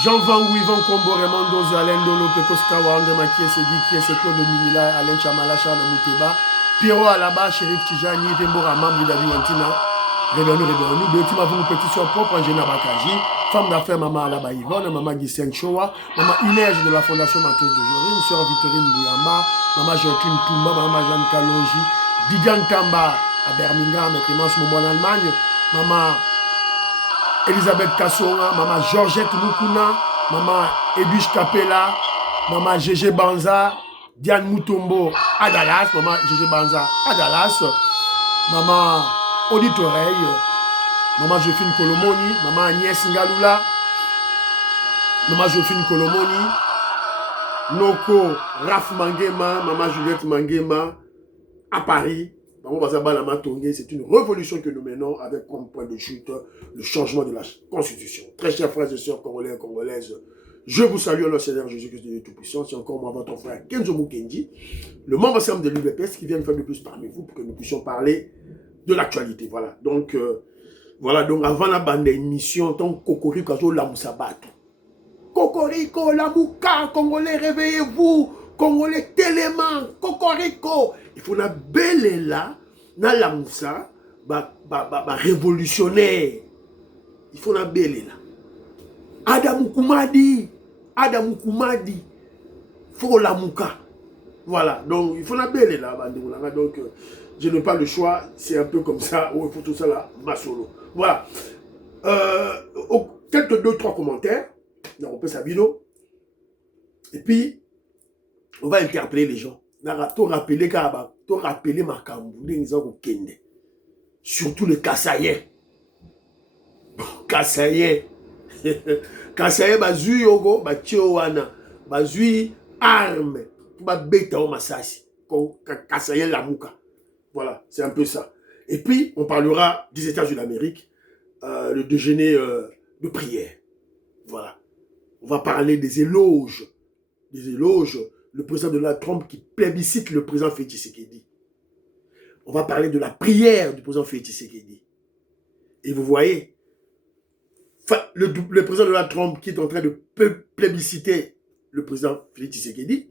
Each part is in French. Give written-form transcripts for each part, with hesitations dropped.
Jean Van Yvan Combo, Raymond Doze, Alain Dolo, Pekoska, Wande Makie, Segui, Kies, Claude Minila, Alain Chamala, Charles Mouteba, Pierrot Alaba, Chérif Tijani, Tembora, Mambi, David Wantina, Réveillons-nous, deux petits mavons pétition propre, Angéna Bakaji, femme d'affaires, Maman Alaba Yvonne, Maman Guissène Chowa, Maman Inège de la Fondation Matos de Jorine, Sœur Victorine Bouyamba, Maman Gertrude Toumba, Maman Jeanne Kalonji, Didiane Tamba à Birmingham, Clémence Momo en Allemagne, Maman Elisabeth Kassonga, Maman Georgette Mukuna, Maman Edwige Capella, Maman Gégé Banza, Diane Moutombo à Dallas, Maman Gégé Banza à Dallas, Maman Odite Oreille, Maman Jophine Kolomoni, Maman Agnès Ngalula, Maman Jophine Kolomoni, Noko Raf Mangema, Maman Juliette Mangema à Paris. C'est une révolution que nous menons avec comme point de chute le changement de la Constitution. Très chers frères et sœurs congolais et congolaises, je vous salue le Seigneur Jésus-Christ de Dieu Tout-Puissant. C'est encore moi, votre frère Kenzo Mukendi, le membre ensemble de l'UBPS qui vient une fois de plus parmi vous pour que nous puissions parler de l'actualité. Voilà. Donc avant la bande d'émission, tant Cocorico la Moussabato. Cocorico, la Mouka, Congolais, réveillez-vous. Congolais, téléman, Cocorico. Il faut une belle là, dans la Moussa, révolutionnaire. Il faut une belle là. Adam Koumadi, faut la Mouka. Voilà, donc il faut une belle là. Donc je n'ai pas le choix, c'est un peu comme ça, il faut tout ça là, ma solo. Voilà. Quelques 2-3 commentaires, on peut s'abino. Et puis, on va interpeller les gens. To rappeler Makambu, surtout le Kassaye. Kassaye. Kassaye, bazui yogo, batiowana, bazui arme, ba beta o masasi. Kassaye la mouka. Voilà, c'est un peu ça. Et puis, on parlera des États-Unis d'Amérique, le déjeuner de prière. Voilà. On va parler des éloges. Le président Donald Trump qui plébiscite le président Félix Tshisekedi. On va parler de la prière du président Félix Tshisekedi. Et vous voyez, le président Donald Trump qui est en train de plébisciter le président Félix Tshisekedi.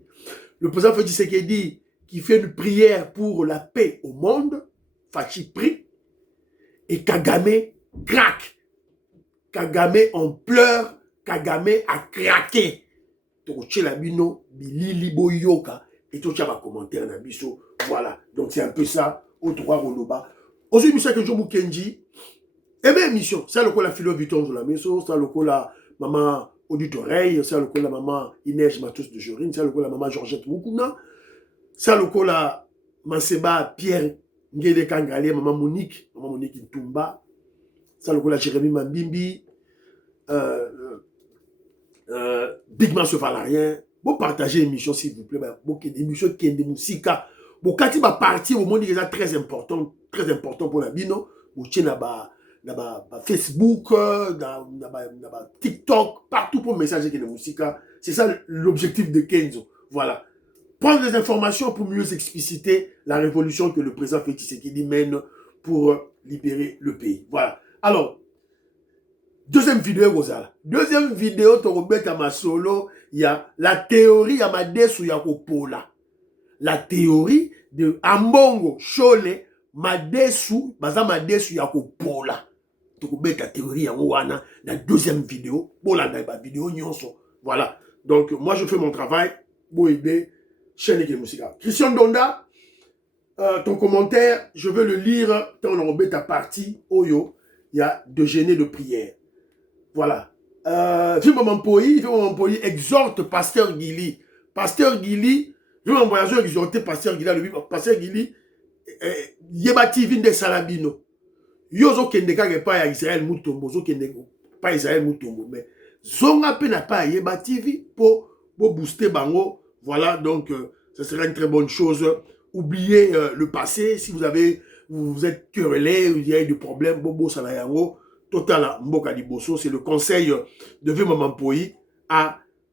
Le président Félix Tshisekedi qui fait une prière pour la paix au monde. Fachi prie. Et Kagame craque. Kagame en pleure. Kagame a craqué. Voilà, donc c'est un peu ça au droit Roloba. Aujourd'hui, monsieur Kenzo Mukendi, et même mission, c'est le coup la philo Vuitton de la maison, c'est le coup la maman Odite Oreille, c'est le coup la maman Inès Matos de Jorine, c'est le coup la maman Georgette Mukuna, c'est le coup la Manseba Pierre Ngede Kangale, maman Monique Ntumba, c'est le coup la Jérémy Mambimbi, Big Man se rien. Vous partagez l'émission s'il vous plaît. L'émission qui est de musique. Bon, quand il va partir au monde, il est très important pour la bino. Vous tiens dans Facebook, dans TikTok, partout pour messager qui est de musique. C'est ça l'objectif de Kenzo. Voilà. Prendre des informations pour mieux expliciter la révolution que le président Félix Tshisekedi mène pour libérer le pays. Voilà. Alors, deuxième vidéo, Rosala. Deuxième vidéo, tu as ma solo, il y a la théorie à ma desu ya kopola. La théorie de Ambongo, Chole, Madesu, Baza Madesu ya kopola. Tu as la théorie en Ouana, la deuxième vidéo, Bola la vidéo nyonso. Voilà. Donc, moi, je fais mon travail pour aider chaîne de musique. Christian Donda, ton commentaire, je veux le lire dans ta partie, Oyo, il y a déjeuner de prière. Voilà. Vimo Mampoyi exhorte Pasteur Guili. Pasteur Guili, Vimo Mampoyi exhorte Pasteur Guili. Pasteur Guili, Yebati Vinde Salabino. Yozo Kendeka pas à Israël Moutombo. Zo Kendeka pas Israël Moutombo. Mais Zonga Pena pas Yebati Vi pour booster Bango. Voilà, donc ce serait une très bonne chose. Oubliez le passé. Si vous êtes querellé, il y a eu des problèmes, Bobo Salayango. Total Mboka Liboso, c'est le conseil de Vimo Mampoyi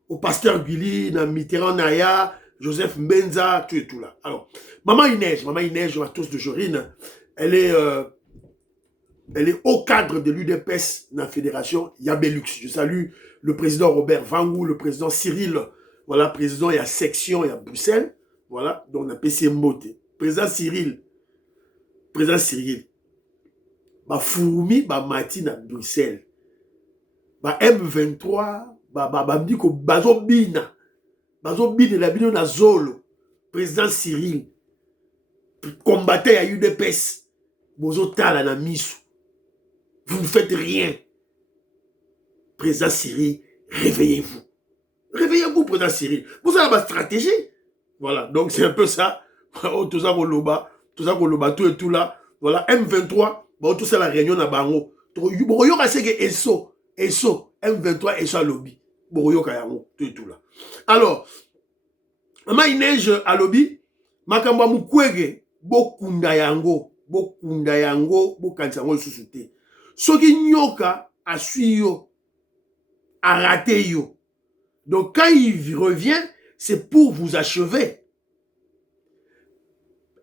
au pasteur Guili, Mitterrand Naya, Joseph Mbenza, tout et tout là. Alors, Maman Inège, Matos de Jorine, elle est au cadre de l'UDPS, la fédération Yabelux. Je salue le président Robert Vangou, le président Cyril, voilà, président, il y a section, il y a Bruxelles, voilà, donc on a PC Mbote. Président Cyril, bah Fourmi, bah Martine à Bruxelles, bah M23, bah dit que bazo bina la bino na zolo, président Cyril, combattant à UDPS, bozo tala na misu, vous ne faites rien. Président Cyril, réveillez-vous. Réveillez-vous, président Cyril. Vous avez ma stratégie. Voilà, donc c'est un peu ça. Tout ça, tout et tout là. Voilà, M23, bon, tout ça, la réunion à Bango. Bon, il y a que ESO, M23, ESO à lobby. Bon, il y a tout et tout là. Alors, maman, il neige à lobby. Makamba mukwege, bokunda yango, bokansango susute. Soki nyoka a suyo, a raté yo. Donc quand il revient, c'est pour vous achever.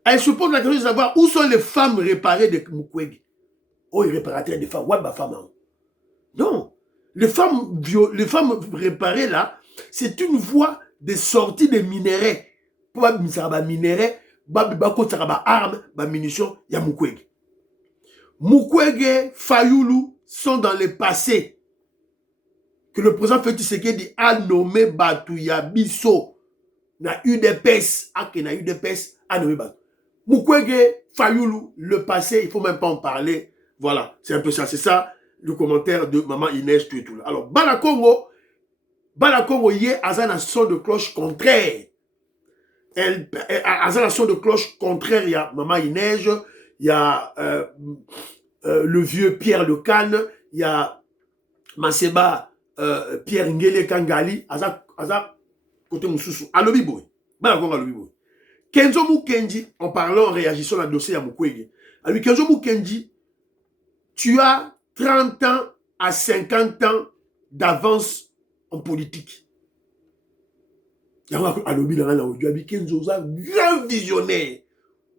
Elle se pose la question de savoir où sont les femmes réparées de Mukwege. Oh, les réparateurs de femmes. Ouais, ma femme. Non. Les femmes réparées là, c'est une voie de sortie des minéraux. Pour les minéraux, armes, munitions, il y a Mukwege. Mukwege, Fayulu sont dans le passé. Que le président Félix Tshisekedi a nommé Batouya Bisso na UDPS, na UDPS a nommé Batouya. Mukwege, Fayulu, le passé, il ne faut même pas en parler. Voilà, c'est un peu ça. C'est ça le commentaire de Maman Inès, tout et tout. Alors, Balakongo, y est à un son de cloche contraire. À un son de cloche contraire, il y a Maman Inès, il y a le vieux Pierre Le Canne, il y a Maseba Pierre Ngele Kangali, aza côté Moussoussou, à l'Obiboy. Balakongo à l'Obiboy. Kenzo Mukendi, en parlant, en réagissant à la dossier à Mukwege, à lui, Kenzo Mukendi, tu as 30 ans à 50 ans d'avance en politique. À l'Obi, Kenzo, grand visionnaire.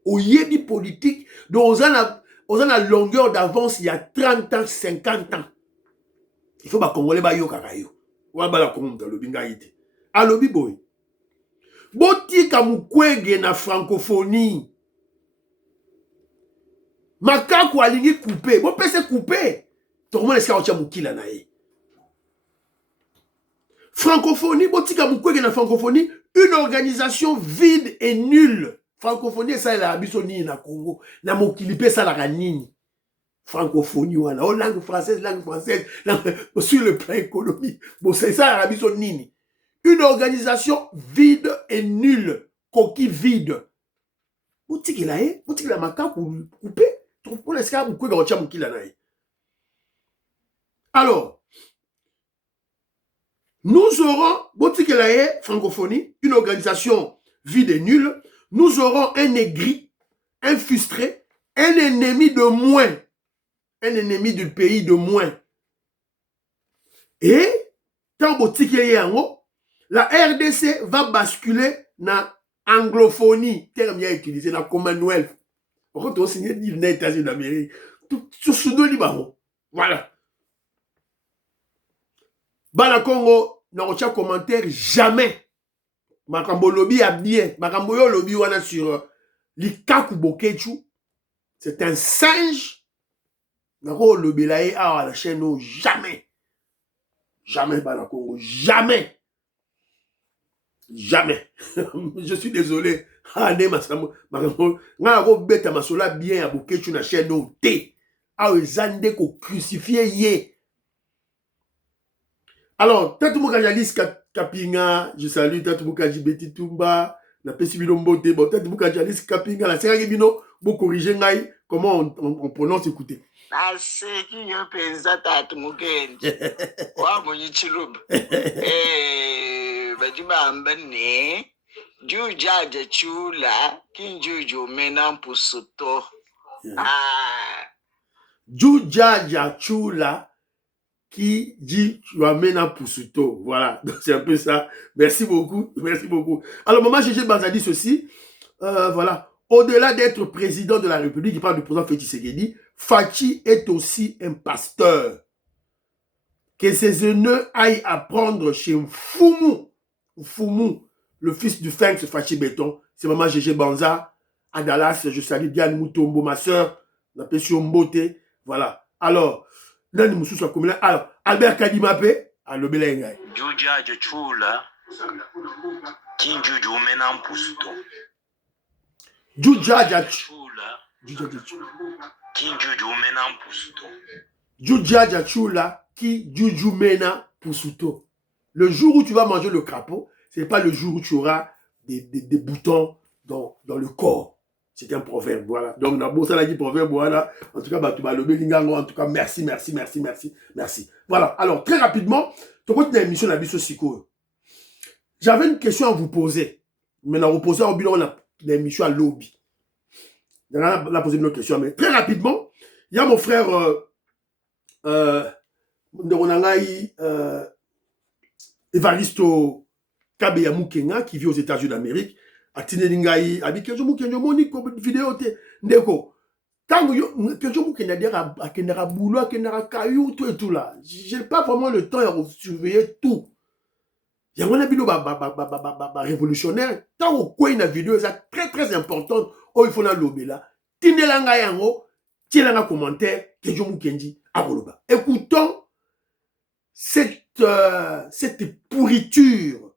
Au Yébi politique, donc on a la longueur d'avance il y a 30 ans, 50 ans. Il faut que les Congolais soient yo. Ou ba la Congo dans le bingaïté. À l'Obi boy. Botika Mukwege na francophonie. Makaku alingi coupé. Bon pese coupé. Tout le monde est au mukila na ye. Francophonie, botika Mukwege na francophonie, une organisation vide et nulle. Francophonie ça la bisoni na Congo. Na mokilipe ça la ranini. Francophonie wana. Oh langue française, sur le plan économique. Bon c'est ça la bisoni. Une organisation vide et nulle. Coquille vide. Boutique là, boutique la makaku coupé. Pour l'esclave, vous pouvez retenir mon là. Alors, nous aurons, boutique là, francophonie, une organisation vide et nulle. Nous aurons un aigri, un frustré, un ennemi de moins. Un ennemi du pays de moins. Et, tant boutique là, la RDC va basculer dans anglophonie, terme bien utilisé dans Commonwealth. Quand on signe les États-Unis d'Amérique, tout ce deux Liban. Voilà. Bala Congo, dans aucun commentaire, jamais. Makambo lobby a bien. Makambo yo lobby wana sur l'Ikaku Bokechu. C'est un singe. Nako lobby là à la chaîne, jamais. Jamais Bala Congo, jamais. Jamais. Je suis désolé. Ane masamo. Nga ko beta masola bien à Bokechu na chaîne no té. A ezande ko crucifier ye. Alors, Tatou Moukajalis Kapinga, je salue Tatou Moukaji Beti Tumba, na Pesi Bilombo Te, bon, Tatou Moukajalis Kapinga, la Serra Bino, vous corrigez Ngai, comment on prononce, écoutez. C'est qui yon pensa Tatou Moukaji. Wa moni chilub. Badima ambane, Jujaja Chula, Kinjuju Menan Pusuto. Jujaja Chula, qui dit tu amènes un poussuto. Voilà, donc c'est un peu ça. Merci beaucoup, merci beaucoup. Alors, maman Gégé Bazadi, ceci, voilà. Au-delà d'être président de la République, il parle du président Félix Tshisekedi, Fachi est aussi un pasteur. que ses aîneux aillent apprendre chez Foumou, le fils du Feng Fachi Béton. C'est maman Gégé Banza, à Dallas. Je salue Diane Moutombo, ma soeur, on appelle sur Mbote. Voilà. Alors, là, nous sommes sur alors, Albert Kadimapé, à l'Obelenga. Juja Chula, Kinjuju Menam Pusto. Juja Chula, Chula. Kinjuju Menam Pusto. Juja Chula, qui Juju Mena Pusuto. Le jour où tu vas manger le crapaud, ce n'est pas le jour où tu auras des boutons dans le corps. C'est un proverbe, voilà. Donc, dans ça, dit proverbe, voilà. En tout cas, en tout cas, merci. Voilà. Alors, très rapidement, tu continues l'émission de la Siko. J'avais une question à vous poser. Maintenant, vous posez au bilan de l'émission à lobby. On a posé une autre question, mais très rapidement, il y a mon frère Evaristo Kabeya Mukenga qui vit aux États-Unis d'Amérique. Atinelingai, Abikejo Mukenjo Monique, vidéo te ndeko. Quand Kejo Mukenga dira à Kendara Boulot, à Kendara Kayou, tout et tout là. J'ai pas vraiment le temps de surveiller tout. Il y a une vidéo révolutionnaire. Tant au coin de la vidéo, c'est très très importante. Oh, il faut la lober là. Tinelanga yango, tielanga commentaire, Kejo Mukenji, Aboloba. Écoutons cette pourriture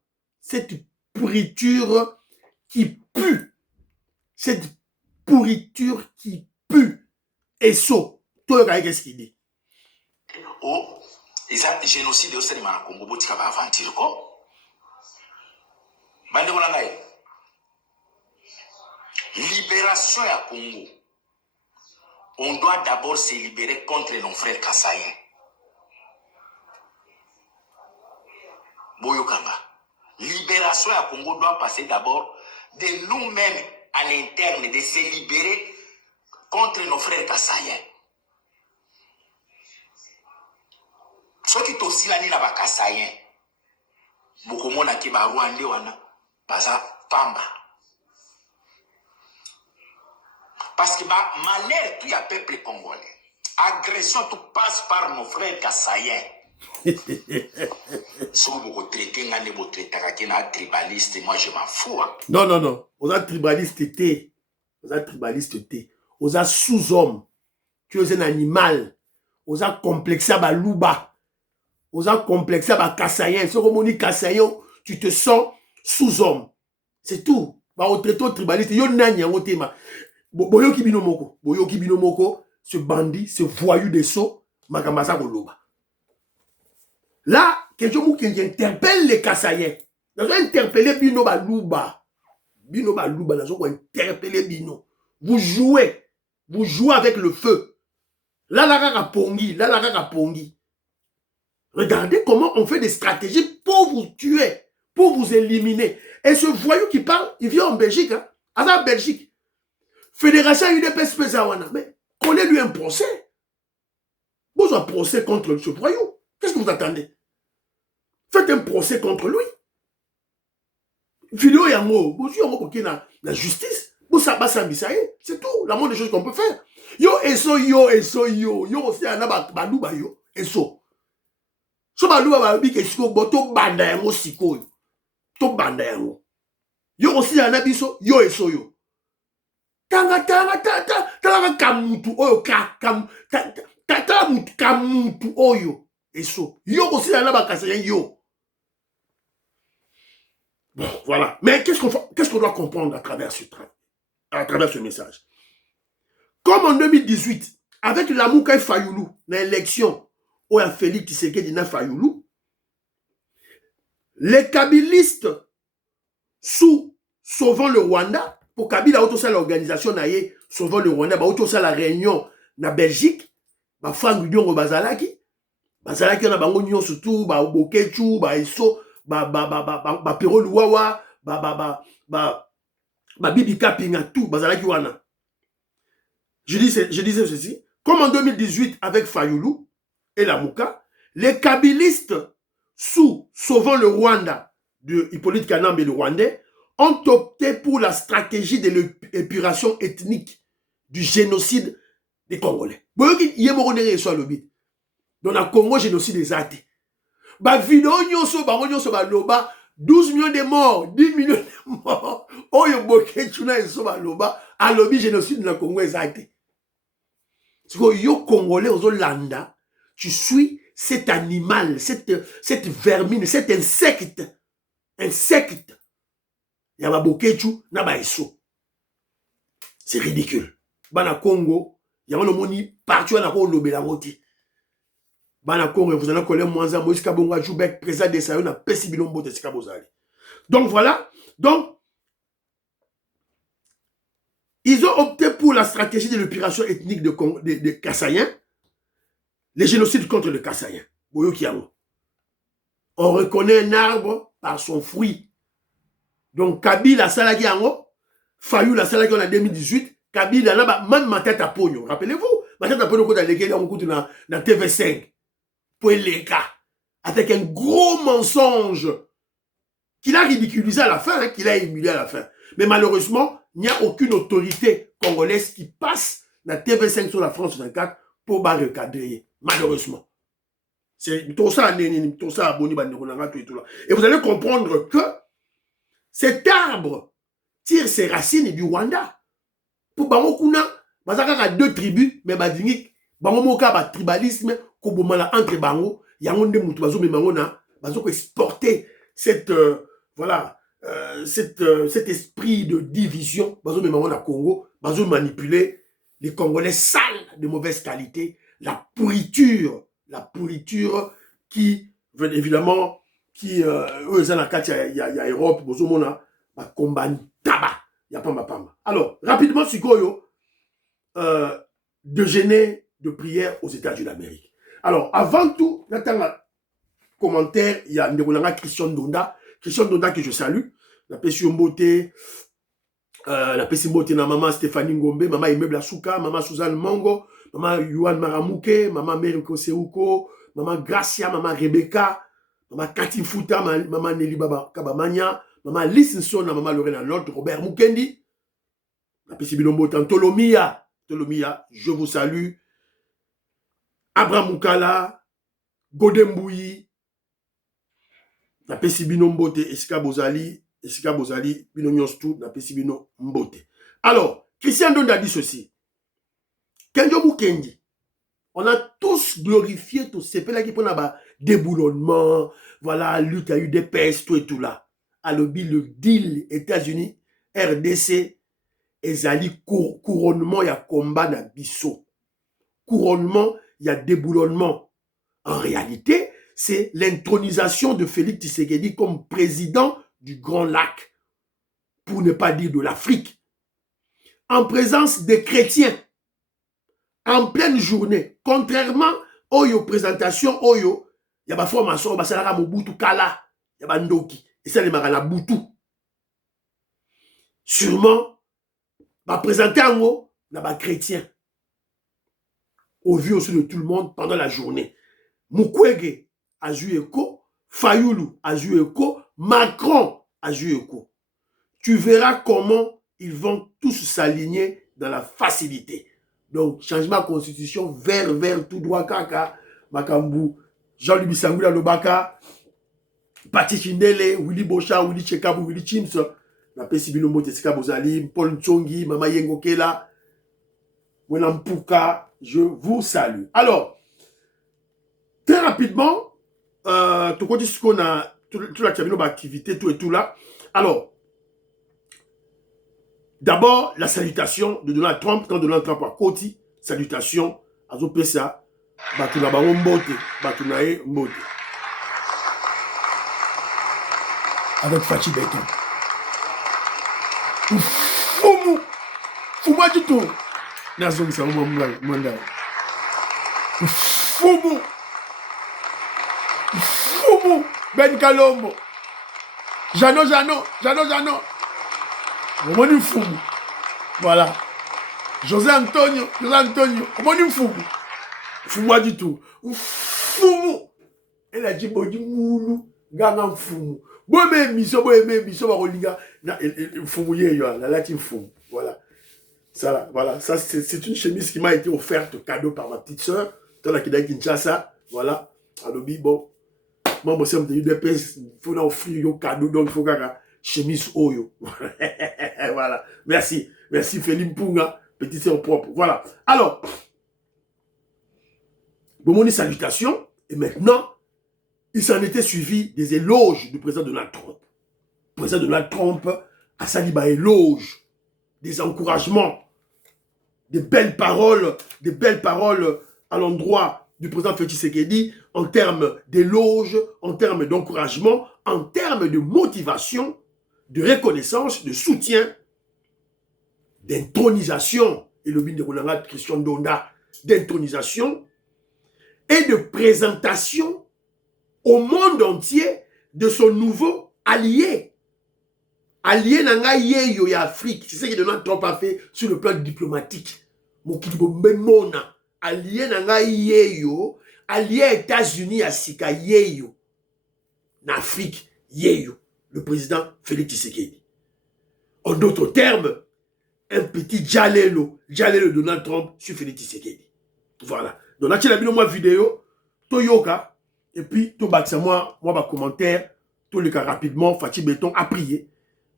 qui pue, cette pourriture qui pue. Et ça, toi, qu'est-ce qu'il dit? Oh, et ça, génocide au Sénégal, Congo, botika va aventure quoi? Bande Olangaï, libération à Congo. On doit d'abord se libérer contre nos frères kassaïens. Boyokanga. Libération à Congo doit passer d'abord de nous-mêmes à l'interne, de se libérer contre nos frères kassaïens. Ce qui est aussi là, ni na kassaïens. Bokomona ki ba Rwanda wana, baza pamba. Parce que ma manière tout y a peuple congolais. Agression tout passe par nos frères kassaïens. Si vous traitez un tribaliste, moi je m'en fous. Hein. Non. Vous êtes tribaliste, t'es. Vous êtes tribaliste, t'es. Vous êtes sous-homme. Tu es un animal. Vous êtes complexé à Louba. Vous êtes complexé à Kassayen. Si on dit Kassayen, tu te sens sous-homme. C'est tout. Au traité tribaliste, yo nani en tema. Boyo Kibino Moko, ce bandit, ce voyou de sceaux, Makamasa Goloba. Là, quelqu'un qui interpelle les Kassaïens. Nous avons interpellé Bino Balouba. Nous avons interpellé Bino. Vous jouez avec le feu. Là, la Pongi. Regardez comment on fait des stratégies pour vous tuer, pour vous éliminer. Et ce voyou qui parle, il vient en Belgique. Hein? En Belgique. Fédération UDPS Pesawana. Mais connaissez-lui un procès. Vous avez un procès contre ce voyou. Qu'est-ce que vous attendez? Faites un procès contre lui. Vidéo yango, vous avez la justice. Vous savez, c'est tout. La moindre des choses qu'on peut faire. Yo aussi, un balouba yo, eso. So balouba baloubi que siko boto banda yango siko yo. To banda yango. Yo aussi, un abiso, yo eso yo. Tanga kamutu oyo kamutu oyo eso. Yo aussi, un abakasayen yo. Bon, voilà. Mais qu'est-ce qu'on doit comprendre à travers ce message? Comme en 2018, avec Lamouka Fayoulou, l'élection où il y a Félix Tshisekedi na Fayoulou, les kabylistes sous Sauvant le Rwanda, pour Kabila autosa l'organisation naie Sauvant le Rwanda, autosa la réunion na Belgique, ba Franck Diongo Bazalaki on a bango nyon surtout ba Bokechu, ba Eso, ba Pero Luwawa, ba Bibi Kapinga tout Bazalaki wana. Je disais ceci, comme en 2018 avec Fayoulou et Lamouka, les kabylistes sous Sauvant le Rwanda de Hippolyte Kanambe le Rwandais ont opté pour la stratégie de l'épuration ethnique du génocide des Congolais. Donc, le Congo, génocide des athées. Ba vidéo nyonso ba nyonso ba loba 12 millions de morts, 10 millions de morts. Oyo Bokechu na eso ba loba alobi génocide na Congo ezate. Siko yo Congolais ozolanda, tu suis cet animal, cette vermine, cet insecte. Ya ba Bokechu na ba eso. C'est ridicule. Bana Congo, ya wana moni partout na ko lobela moti. Bana Congo, vous allez coller Mwanza, Moïse Kabonga, Joubek, président de Sayon, a Pessi Bilombo de Sikabozali. Donc voilà. Donc, ils ont opté pour la stratégie de l'épuration ethnique de Kassaïens, les génocides contre le Kassaïen. On reconnaît un arbre par son fruit. Donc, Kabila Salagi Ango, Fayou la Salagi en 2018, Kabila n'a même ma tête à pognon. Rappelez-vous, ma tête à pognon quand elle est dans TV5. Pour les cas, avec un gros mensonge qu'il a ridiculisé à la fin, hein, qu'il a humilié à la fin. Mais malheureusement, il n'y a aucune autorité congolaise qui passe dans TV5 sur la France 24 pour recadrer. Malheureusement. C'est tout ça, tout ça, et vous allez comprendre que cet arbre tire ses racines du Rwanda. Pour Bangokuna, Bazaka a deux tribus, mais Badingik, Bangomoka a tribalisme, Kobomala entre Bango, Yangonde Moutuazo, mais Mangona, Bazo exporter cette, voilà, cet esprit de division, Bazo, mais Mangona Congo, Bazo manipuler les Congolais sales, de mauvaise qualité, la pourriture qui, évidemment, qui, eux, dans la carte, il y a Europe, Bazo Mona, combat tabac, il y a pas. Alors, rapidement, Sikoyo, de gêner de prière aux États-Unis d'Amérique. Alors, avant tout, dans un commentaire, il y a Christian Donda que je salue. La Pession Beauté, la Pession Beauté, maman Stéphanie Ngombe, maman Immeuble Asuka, maman Suzanne Mongo, maman Yuan Maramouke, maman Meriko Seuko, maman Gracia, maman Rebecca, maman Cathy Fouta, maman Nelly Kabamania, maman Lys Nsona, maman Lorena Lot, Robert Mukendi, la Pession Bilombo, Tolomia, je vous salue. Abraham Moukala, Godembouyi, na pesi bino mbote, Esika Bozali, bino nyostou, na pesi bino mbote. Alors, Christian Donda dit ceci. Kenjo Mukendi, on a tous glorifié tout ce là qui pour ba déboulonnement, voilà, lutte, il y a eu des pestes, tout et tout là. Alors, le deal États-Unis, RDC, ezali couronnement, il y a combat na biso. Couronnement, il y a déboulonnement. En réalité, c'est l'intronisation de Félix Tshisekedi comme président du Grand Lac, pour ne pas dire de l'Afrique, en présence des chrétiens, en pleine journée, contrairement aux présentations, il y a des formations, il y a Mobutu Kala, il y a Ndoki, et ça, il y a Butu. Sûrement, il y a présenté en haut, il y a des chrétiens. Au vu aussi de tout le monde pendant la journée. Mukwege a joué écho, Fayoulou a joué écho, Macron a joué écho. Tu verras comment ils vont tous s'aligner dans la facilité. Donc, changement de constitution, vers tout droit, kaka, Makambu, Jean-Louis Bissangoula Lobaka, Pati Chindele, Willy Bocha, Willy Chekabou, Willy Chims, la Pessi Bilombo Tessika Bozali, Paul Ntsongi, Mama Yengo Kela, Wenampuka, je vous salue. Alors, très rapidement, tout côté ce qu'on a, toute la cabine d'activité, tout et tout là. Alors, d'abord, la salutation de Donald Trump, quand Donald Trump a côté, salutation à Zopesa, Batuna Mbote, Batunae Mbote. Avec Fachi Beton. Foumou du tout. Nazong sa mwanda. Foumou Ben Kalombo. Jano. Omoni Foumou. Voilà. José Antonio. Omoni Foumou. Foumou du tout. Foumou. Elle a dit Bodi Moulou. Gagan Foumou. Boye miso Baroliga. Foumou la latine Foumou. Voilà. Ça, voilà, ça c'est une chemise qui m'a été offerte cadeau par ma petite soeur, dans la Kida Kinshasa. Voilà, Alobi, bon, Moi, je suis UDPS, il faut offrir un cadeau, donc il faut faire chemise Oyo. Voilà. Merci. Merci, Félix Punga, petit sœur propre. Voilà. Alors, bon, salutations. Et maintenant, il s'en était suivi des éloges du président Donald Trump. Le président Donald Trump a sali des éloges, des encouragements, des belles paroles à l'endroit du président Félix Tshisekedi en termes d'éloges, en termes d'encouragement, en termes de motivation, de reconnaissance, de soutien, d'intronisation, et le ministre de Christian Donda, d'intronisation et de présentation au monde entier de son nouveau allié. Allié nanga yeyo ya Afrique. C'est ce que Donald Trump a fait sur le plan diplomatique. Allié nanga yeyo, allié États-Unis à Sika yeyo. En Afrique, yeyo. Le président Félix Tshisekedi. En d'autres termes, un petit jalelo Donald Trump sur Félix Tshisekedi. Voilà. Donc là, tu as vu moi vidéo, Toyoka, et puis, tout moi, commentaire, tout le cas rapidement, Fatih Béton a prié.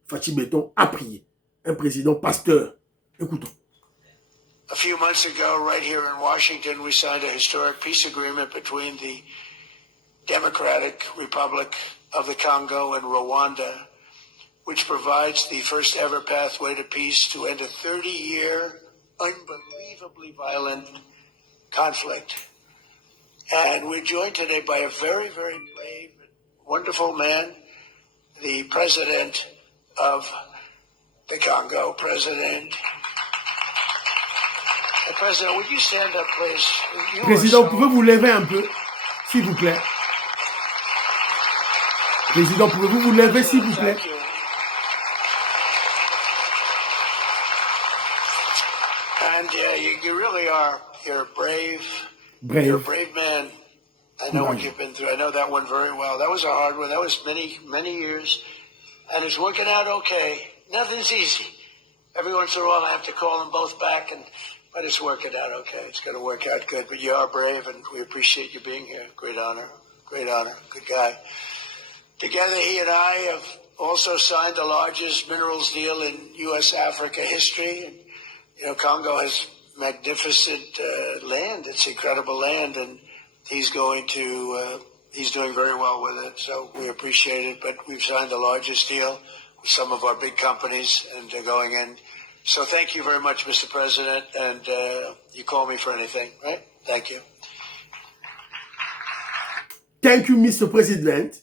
Fatih Béton a prié. Un président pasteur. Écoutons. A few months ago, right here in Washington, we signed a historic peace agreement between the Democratic Republic of the Congo and Rwanda, which provides the first ever pathway to peace to end a 30-year, unbelievably violent conflict. And we're joined today by a very, very brave and wonderful man, the president of the Congo, President, would you stand up, please? Président, pouvez vous lever un peu, s'il vous plaît? Président, pouvez-vous vous lever, s'il vous plaît? And you really are. You're brave. You're a brave man. I know what you've been through. I know that one very well. That was a hard one. That was many, many years. And it's working out okay. Nothing's easy. Every once in a while I have to call them both back, but it's working out okay. It's going to work out good. But you are brave, and we appreciate you being here. Great honor. Great honor. Good guy. Together, he and I have also signed the largest minerals deal in U.S.-Africa history. And, you know, Congo has magnificent land. It's incredible land, and he's doing very well with it. So we appreciate it. But we've signed the largest deal with some of our big companies, and they're going in. So thank you very much, Mr. President. And you call me for anything, right? Thank you. Thank you, Mr. President.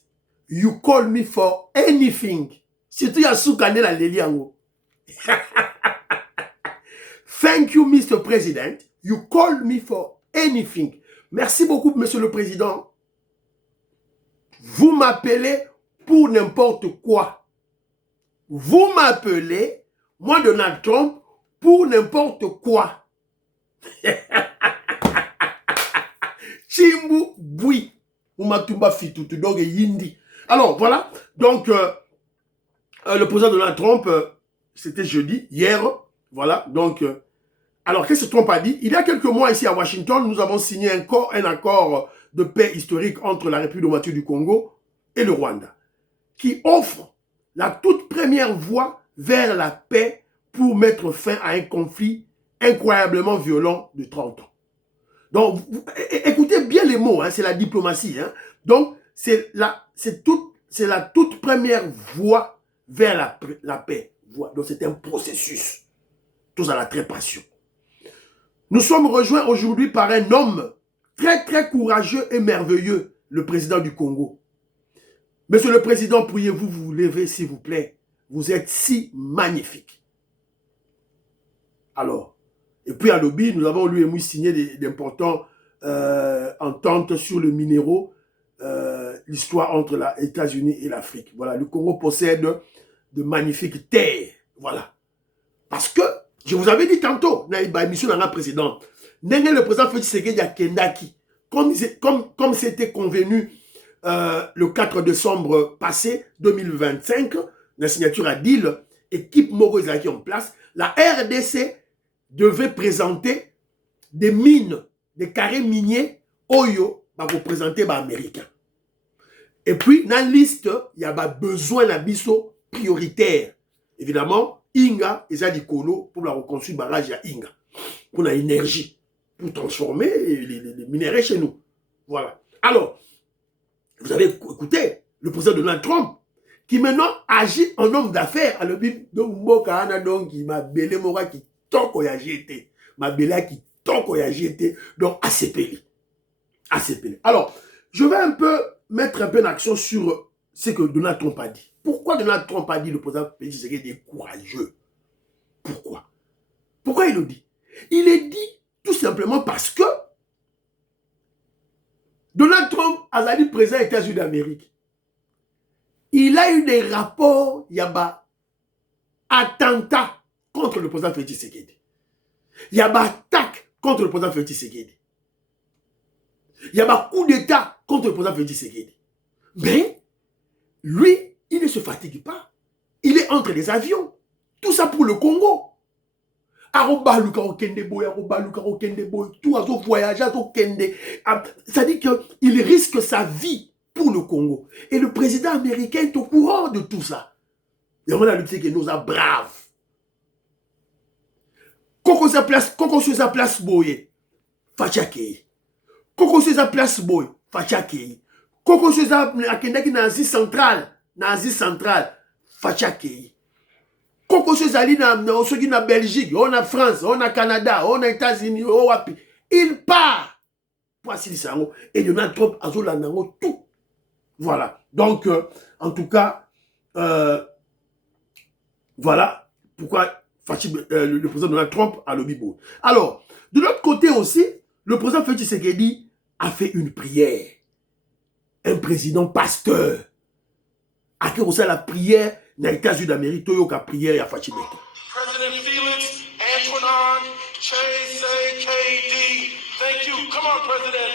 You call me for anything. Surtout ya soukane la leli yango. Thank you, Mr. President. You call me for anything. Merci beaucoup, Monsieur le Président. Vous m'appelez pour n'importe quoi. Vous m'appelez, moi Donald Trump, pour n'importe quoi. Chimbu Bui. Umatumba Fitutu, donc Yindi. Alors, voilà. Donc, le président Donald Trump, c'était jeudi, hier. Voilà. Donc, alors, qu'est-ce que Trump a dit? Il y a quelques mois, ici à Washington, nous avons signé un accord de paix historique entre la République démocratique du Congo et le Rwanda, qui offre la toute première voie vers la paix pour mettre fin à un conflit incroyablement violent de 30 ans. Donc, écoutez bien les mots, hein, c'est la diplomatie. Hein. Donc, c'est la toute première voie vers la paix. Donc, c'est un processus. Tous à la très passion. Nous sommes rejoints aujourd'hui par un homme très, très courageux et merveilleux, le président du Congo. Monsieur le Président, pourriez-vous vous lever, s'il vous plaît? Vous êtes si magnifique. Alors, et puis à Lobby, nous avons lui et moi signé d'importantes ententes sur le minéraux, l'histoire entre les États-Unis et l'Afrique. Voilà, le Congo possède de magnifiques terres. Voilà. Parce que, je vous avais dit tantôt, dans l'émission précédente, le président Félix Tshisekedi a Kendaki, comme c'était convenu le 4 décembre passé, 2025, la signature à deal, équipe Moro qui en place, la RDC devait présenter des mines, des carrés miniers, Oyo, pour présenter les Américains. Et puis, dans la liste, il y a besoin d'un biseau prioritaire. Évidemment, Inga, ils ont dit colo pour la reconstruire barrage à Inga. Pour l'énergie, pour transformer les minéraux chez nous. Voilà. Alors, vous avez écouté le président Donald Trump, qui maintenant agit en homme d'affaires. Alors, donc, Mboka, donc, il m'a belé, Mora, qui tant qu'on y a jeté. Ma belé, qui tant qu'on y a jeté. Donc, ACPL. ACPL. Alors, je vais un peu mettre un peu d'action sur ce que Donald Trump a dit. Pourquoi Donald Trump a dit le président Félix Tshisekedi est courageux? Pourquoi? Pourquoi il le dit? Il est dit tout simplement parce que Donald Trump a dit président des États-Unis d'Amérique. Il a eu des rapports, il y a attentat contre le président Félix Tshisekedi. Il y a attaque contre le président Félix Tshisekedi. Il y a coup d'État contre le président Félix Tshisekedi. Mais, lui, il ne se fatigue pas. Il est entre les avions. Tout ça pour le Congo. Tout à voyage, ça dit qu'il risque sa vie pour le Congo. Et le président américain est au courant de tout ça. Et on a lutté que nous sommes braves. Koko sur sa place boye, fachakei. Koko sur sa place boye, fachakei. Koko sur sa akendaki na Asie centrale, fachakei. Koko sur sa na Belgique, on a France, on a Canada, on a États-Unis, on a il part. Voici ça. Et Donald Trump a tout. Voilà. Donc, en tout cas, voilà pourquoi le président Donald Trump a le bibo. Alors, de l'autre côté aussi, le président Félix Tshisekedi a fait une prière. Un président pasteur. A fait aussi la prière dans les États-Unis d'Amérique, Toyoka prière et à Fachibeto. President Felix Antoine Tshisekedi. Thank you. Come on, President.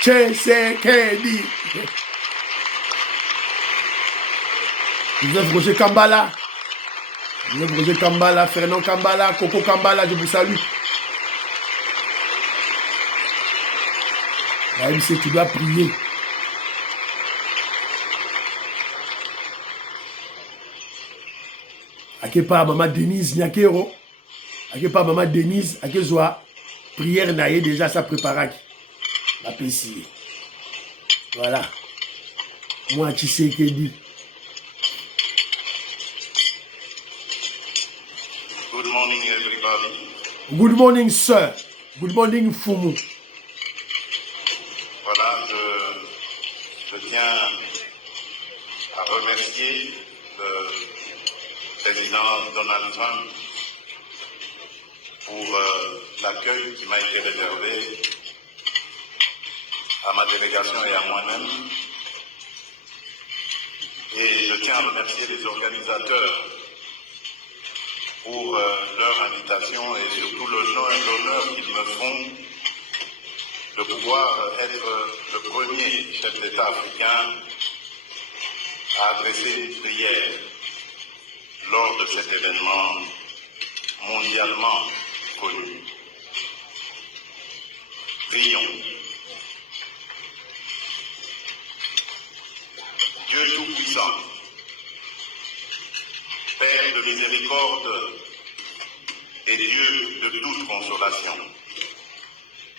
Tshisekedi. Joseph Roger Kambala. Joseph Roger Kambala, Fernand Kambala, Coco Kambala, je vous salue. La MC, tu dois prier. Ake pa maman Denise Nyakero. Ake pa maman Denise, ake zoa prière naïe déjà ça préparé. La PC. Voilà. Moi Tshisekedi. Good morning, everybody. Good morning, sir. Good morning, Fumu. Voilà, je tiens à remercier le président Donald Trump pour l'accueil qui m'a été réservé à ma délégation et à moi-même. Et je tiens à remercier les organisateurs pour leur invitation et surtout l'honneur qu'ils me font de pouvoir être le premier chef d'État africain à adresser une prière lors de cet événement mondialement connu. Prions. Dieu Tout-Puissant, Père de miséricorde et Dieu de toute consolation,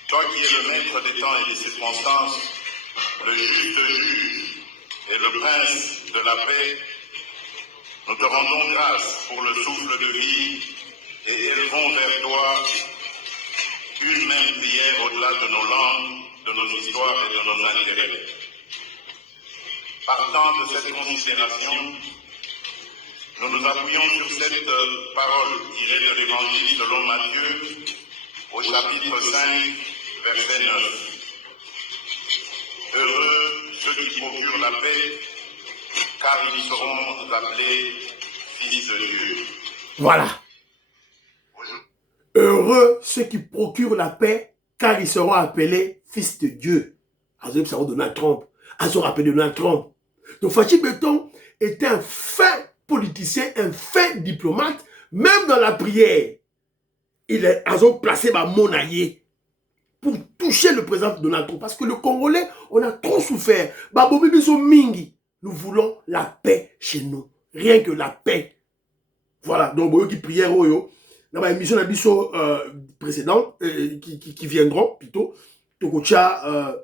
toi qui es le maître des temps et des circonstances, le juste juge et le prince de la paix, nous te rendons grâce pour le souffle de vie et élevons vers toi une même prière au-delà de nos langues, de nos histoires et de nos intérêts. Partant de cette considération, nous nous appuyons sur cette parole tirée de l'Évangile selon Matthieu au chapitre 5, verset 9. Heureux ceux qui procurent la paix, car ils seront appelés fils de Dieu. Voilà. Heureux ceux qui procurent la paix, car ils seront appelés fils de Dieu. Azov Sao Donald Trump. Azov rappelé Donald Trump. Donc Fachi Beton était un fin politicien, un fin diplomate, même dans la prière. Il a placé ma monaïe. pour toucher le président Donald Trump. Parce que le Congolais, on a trop souffert. Babobi biso mingi. Nous voulons la paix chez nous. Rien que la paix. Voilà. Donc, boyo qui prière oyo. Dans ma émission d'abisso précédente, qui viendront plutôt. Tokocha,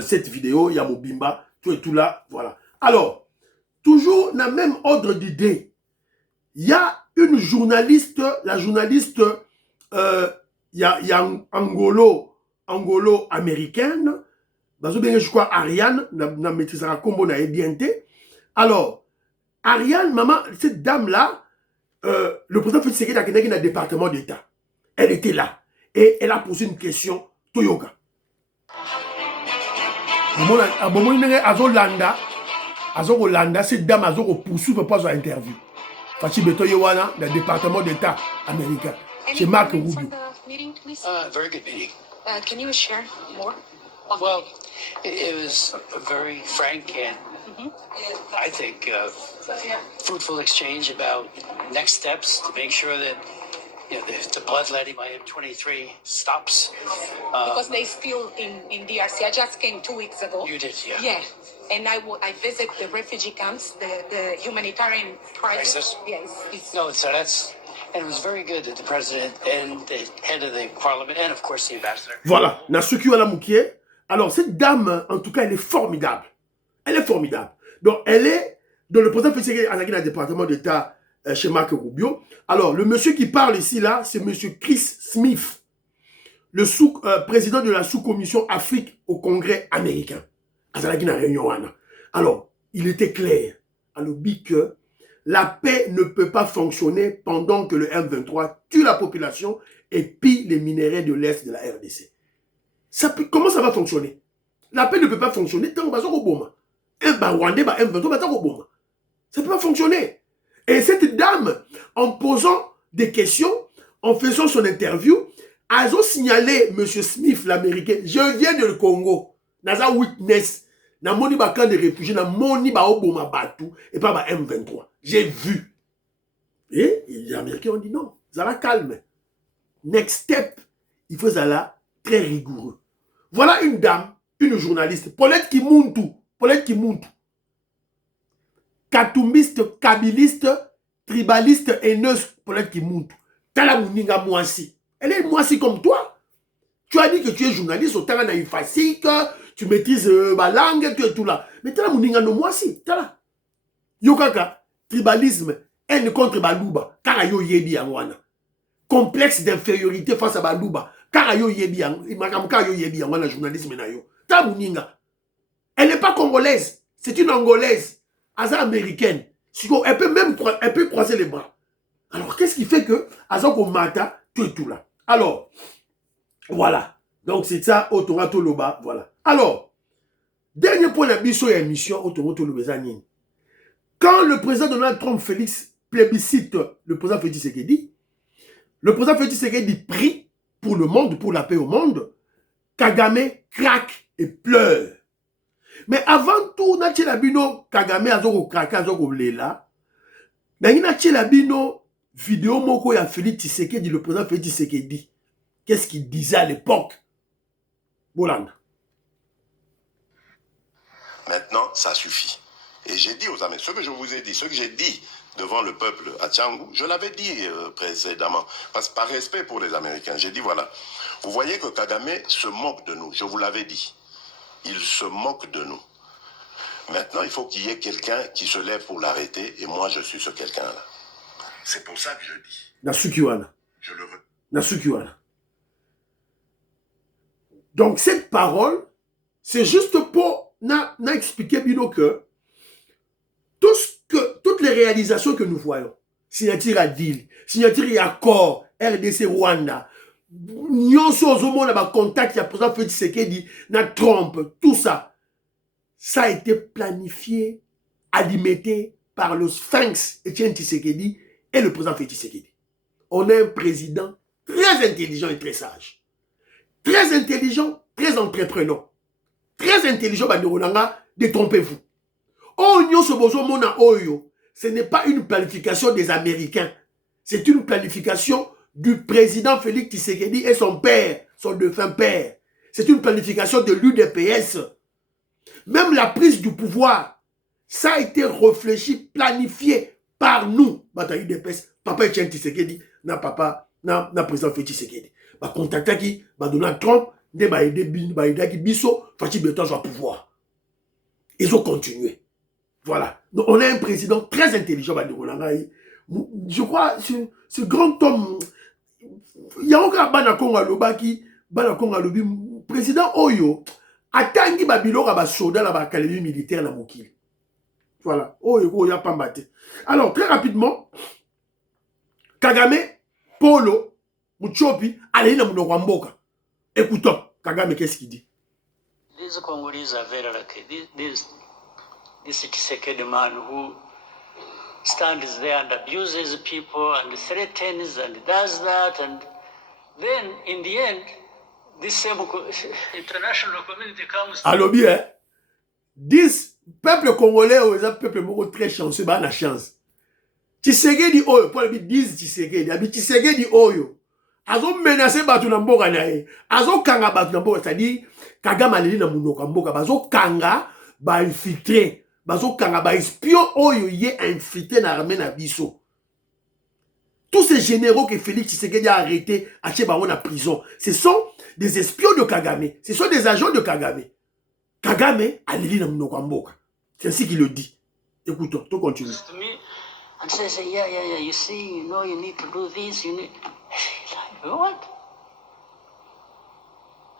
cette vidéo, il y a Mobimba, tout et tout là. Voilà. Alors, toujours dans le même ordre d'idée, il y a une journaliste, la journaliste, il y a angolo-américaine, je crois Ariane, na maîtrisera combo na ebiente. Alors, Ariane, maman, cette dame-là, le président Félix Tshisekedi a dans le département d'État. Elle était là. Et elle a posé une question, Toyoka. Azolanda, cette dame a poursuivre pas son interview. Fachi Beto Yewana, dans le département d'État américain. Chez Marc Rubio. Very good meeting. Can you share more? Well, it was a very frank and I think fruitful exchange about next steps to make sure that the bloodletting by M23 stops. Because they still in DRC. I just came 2 weeks ago. You did, yeah. Yeah. And I visit the refugee camps, the humanitarian crisis. Yes. No, so and it was very good that the president and the head of the parliament and of course the ambassador. Voilà, Nasuki Walamoukie. Alors cette dame, en tout cas, elle est formidable. Elle est formidable. Donc elle est dans le président Félix Tshisekedi dans le département d'État chez Marc Rubio. Alors le monsieur qui parle ici là, c'est monsieur Chris Smith, le président de la sous-commission Afrique au Congrès américain. Alors, il était clair à l'objet que la paix ne peut pas fonctionner pendant que le M23 tue la population et pille les minéraux de l'Est de la RDC. Comment ça va fonctionner? La paix ne peut pas fonctionner tant que Obama. M23, ça ne peut pas fonctionner. Et cette dame, en posant des questions, en faisant son interview, a signalé M. Smith, l'Américain, je viens du Congo. Naza witness. Na moni ba camp de réfugiés, na moni ba Obama Batou et pas ba M23. J'ai vu. Et les Américains ont dit non, ça va calme. Next step, il faut ça là très rigoureux. Voilà une dame, une journaliste, Paulette Kimuntu, katumbiste, kabiliste, tribaliste, haineuse, Paulette Kimuntu. Tala Mouninga Mouassi. Elle est Mouassi comme toi. Tu as dit que tu es journaliste au Tala Naïfasik, tu maîtrises ma langue, tu es tout là. Mais Tala Mouninga no Mouassi, Tala. Yokaka, tribalisme, haine contre Balouba, car yo yebi angwana. Complexe d'infériorité face à Balouba, car yo yebi angwana journalisme na yo. Tala Mouninga. Elle n'est pas congolaise, c'est une angolaise, Aza américaine. Elle peut croiser les bras. Alors qu'est-ce qui fait que Azako Mata, tu es tout là. Alors, voilà. Donc c'est ça, Otorato Loba, voilà. Alors, dernier point de la émission, Otorato Loba. Quand le président Donald Trump Félix plébiscite le président Félix Tshisekedi, le président Félix Tshisekedi prie pour le monde, pour la paix au monde, Kagame craque et pleure. Mais avant tout, Nachi Labino, Kagame azoko craque, azoko lela, Nachi Labino, vidéo moko ya Félix Tshisekedi, le président Félix Tshisekedi. Qu'est-ce qu'il disait à l'époque? Bolanda. Maintenant, ça suffit. Et j'ai dit aux Américains, ce que je vous ai dit, ce que j'ai dit devant le peuple à Tchangou, je l'avais dit précédemment, parce que par respect pour les Américains, j'ai dit voilà, vous voyez que Kagame se moque de nous, je vous l'avais dit, il se moque de nous. Maintenant, il faut qu'il y ait quelqu'un qui se lève pour l'arrêter, et moi je suis ce quelqu'un-là. C'est pour ça que je dis. Nasukiwana. Je le veux. Nasukiwana. Donc cette parole, c'est juste pour expliquer Bino que toutes les réalisations que nous voyons, signature à deal, signature à accord, RDC Rwanda, Nyonso Ozomona ba contact ya président Félix Tshisekedi na Trump, tout ça, ça a été planifié, alimenté par le Sphinx Etienne Tshisekedi et le président Félix Tshisekedi. On a un président très intelligent et très sage. Très intelligent, très entreprenant. Très intelligent, détrompez-vous. Ce n'est pas une planification des Américains. C'est une planification du président Félix Tshisekedi et son père, son défunt père. C'est une planification de l'UDPS. Même la prise du pouvoir, ça a été réfléchi, planifié par nous. Bataille UDPS, papa Etienne Tshisekedi, na papa, na président Félix Tshisekedi. Bah contacta qui, bah Donald Trump, bah aider Bisso, Fachi Beton soit pouvoir. Ils ont continué. Voilà. Donc on a un président très intelligent, bah je crois, ce grand homme, il y a encore Bana Konga Lobaki, Bana Konga Lobi, président Oyo, Atangi Babilo Raba Soda la Académie militaire na Mokili. Voilà. Oyo, Oya Pambate. Alors, très rapidement, Kagame, Polo, Muchopi, allez na Mboka. Écoutons, Kagame, qu'est-ce qu'il dit? These Congolese are very lucky. This Tshisekedi man who stands there and abuses people and threatens and does that, and then in the end, this same international community comes. Alors bien, 10 peuples congolais, un peuple très chanceux, bah la chance. Tshisekedi oyo, pour le 10 Tshisekedi, abi Tshisekedi oyo. Azo menacé batu na mboka na ye. Azo kanga batu na mboka, c'est-à-dire Kagame aleli na munoko mboka, bazo kanga ba infiltré. Bazo kanga ba espion oyo ye infiltré na armée na biso. Tous ces généraux que Félix Tshisekedi a arrêtés à Chebaron en prison, ce sont des espions de Kagame. Ce sont des agents de Kagame. Kagame aleli na munoko mboka. C'est ainsi qu'il le dit. Écoutons, tout continue. And says, yeah, you see, you know, you need to do this, you need... What?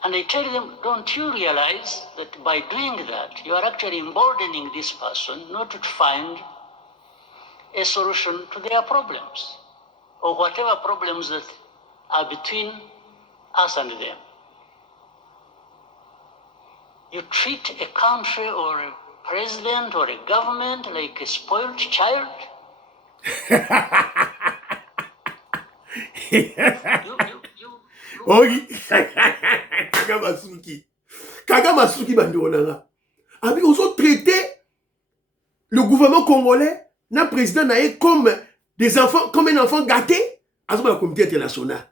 And I tell them, don't you realize that by doing that, you are actually emboldening this person not to find a solution to their problems, or whatever problems that are between us and them. You treat a country or a president or a government like a spoiled child. Oui, Kagamasuki Bandonanga. Abi, on a traité le gouvernement congolais, le président naïe comme des enfants, comme un enfant gâté, à ce comité international.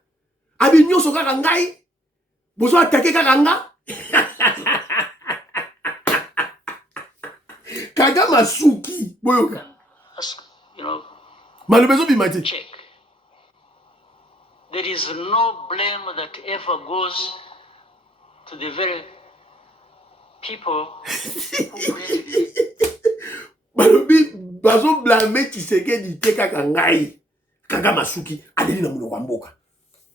Abi, nous sommes Karangai, vous avez attaqué Karanga. Kagamasuki, you know, check. There is no blame that ever goes to the very people who created Balobi, bazo blâmer Tshisekedi te kaka ngai. Kagamasuki, aleli na munoko mboka.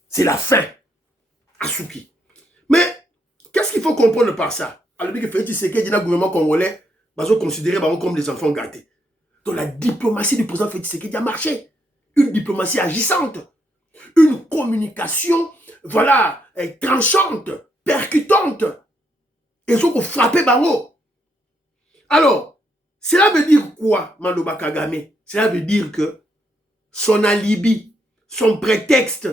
C'est la fin. Asuki. Mais, qu'est-ce qu'il faut comprendre par ça? Alors que Félix Tshisekedi, le gouvernement congolais, bazo considérer comme des enfants gâtés. Donc la diplomatie du président Félix Tshisekedi a marché. Une diplomatie agissante. Une communication, voilà, tranchante, percutante. Et ils ont frappé Bango. Alors, cela veut dire quoi, Maloba Kagame? Cela veut dire que son alibi, son prétexte,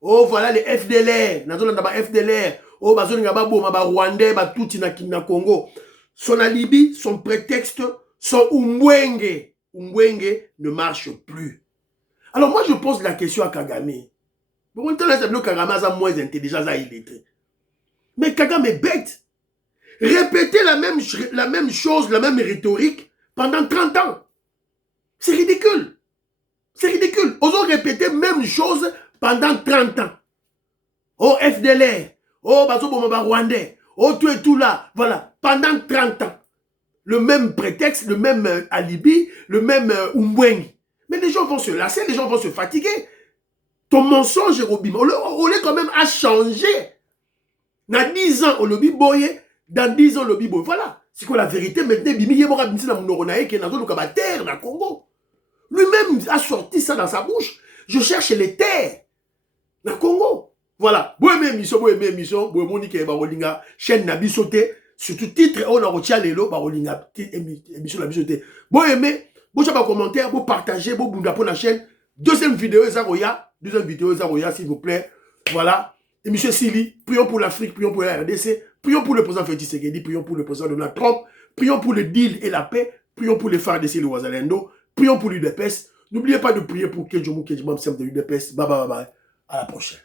oh voilà les FDLR, FDLR, oh Rwandais, na Congo. Son alibi, son prétexte, son Umwenge. Umwenge ne marche plus. Alors moi je pose la question à Kagame. Bon, Kagame est moins intelligent, illettré. Mais Kagame est bête. Répéter la même chose, la même rhétorique pendant 30 ans. C'est ridicule. C'est ridicule. Osons répéter la même chose pendant 30 ans. Oh FDLR, oh Rwandais, oh tout et tout là. Voilà, pendant 30 ans. Le même prétexte, le même alibi, le même Umbwengi. Mais les gens vont se lasser, les gens vont se fatiguer. Ton mensonge, Robim, on est quand même à changer. Dans 10 ans, on le boye, dans 10 ans, on le boye. Voilà. C'est quoi la vérité maintenant? Congo. Lui-même a sorti ça dans sa bouche. Je cherche les terres. Dans Congo. Voilà. Boye émission, boye monique, barolinga, chaîne nabi sauté, surtout titre, on a retiré les lots, barolinga, émission nabi sauté. Boye aimé. Vous avez un commentaire, vous partagez, vous abonnez pour la chaîne. Deuxième vidéo, Zaroya, s'il vous plaît. Voilà. Et monsieur Sili, prions pour l'Afrique, prions pour la RDC, prions pour le président Félix Tshisekedi, prions pour le président Donald Trump, prions pour le deal et la paix, prions pour les FARDC et le Ouazalendo, prions pour l'UDPS. N'oubliez pas de prier pour Kenjomu Kenjimam Sem de l'UDPS. Bye bye bye. À la prochaine.